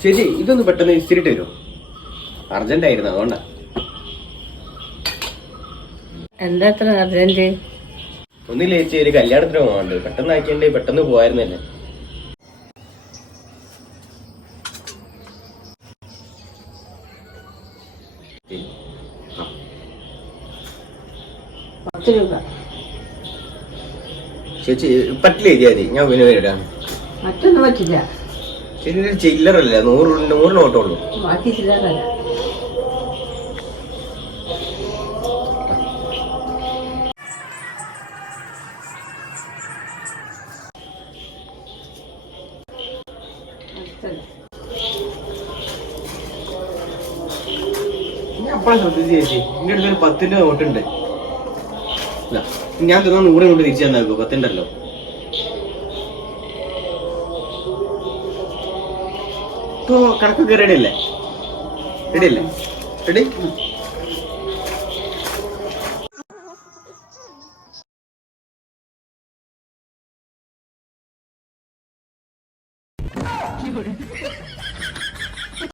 ചേച്ചി ഇതൊന്ന് പെട്ടെന്ന് ഇസ്തിരിട്ട് തരുമോ? അർജന്റ് ആയിരുന്നു, അതുകൊണ്ടാ. എന്താ അത്ര അർജന്റ്? ഒന്നില്ല ചേച്ചി, ഒരു കല്യാണത്തിന് പോകാണ്ട്, പെട്ടെന്ന് ആക്കിയണ്ടേ പെട്ടെന്ന് പോവായിരുന്നല്ലേ. ₹10. ചേച്ചി പറ്റില്ല ചേച്ചി, ഞാൻ പിന്നെ വരാം. മറ്റൊന്നും പറ്റില്ല. ചേച്ചി ചില്ലറല്ല, 100 നോട്ടുള്ളൂ. ബാക്കി ചില്ലറല്ല. ഞാൻ അപ്പോഴാണ് ശ്രദ്ധിച്ചു ചേച്ചി, എന്റെ അടുത്ത് ഒരു 10ന്റെ നോട്ടുണ്ട്. ഞാൻ തന്ന 100 കൊണ്ട് തിരിച്ചു തന്നാക്കോ, 10ണ്ടല്ലോ. ഇപ്പൊ കണക്കൊക്കെ റെഡി അല്ലേ? റെഡി അല്ലേ? റെഡി.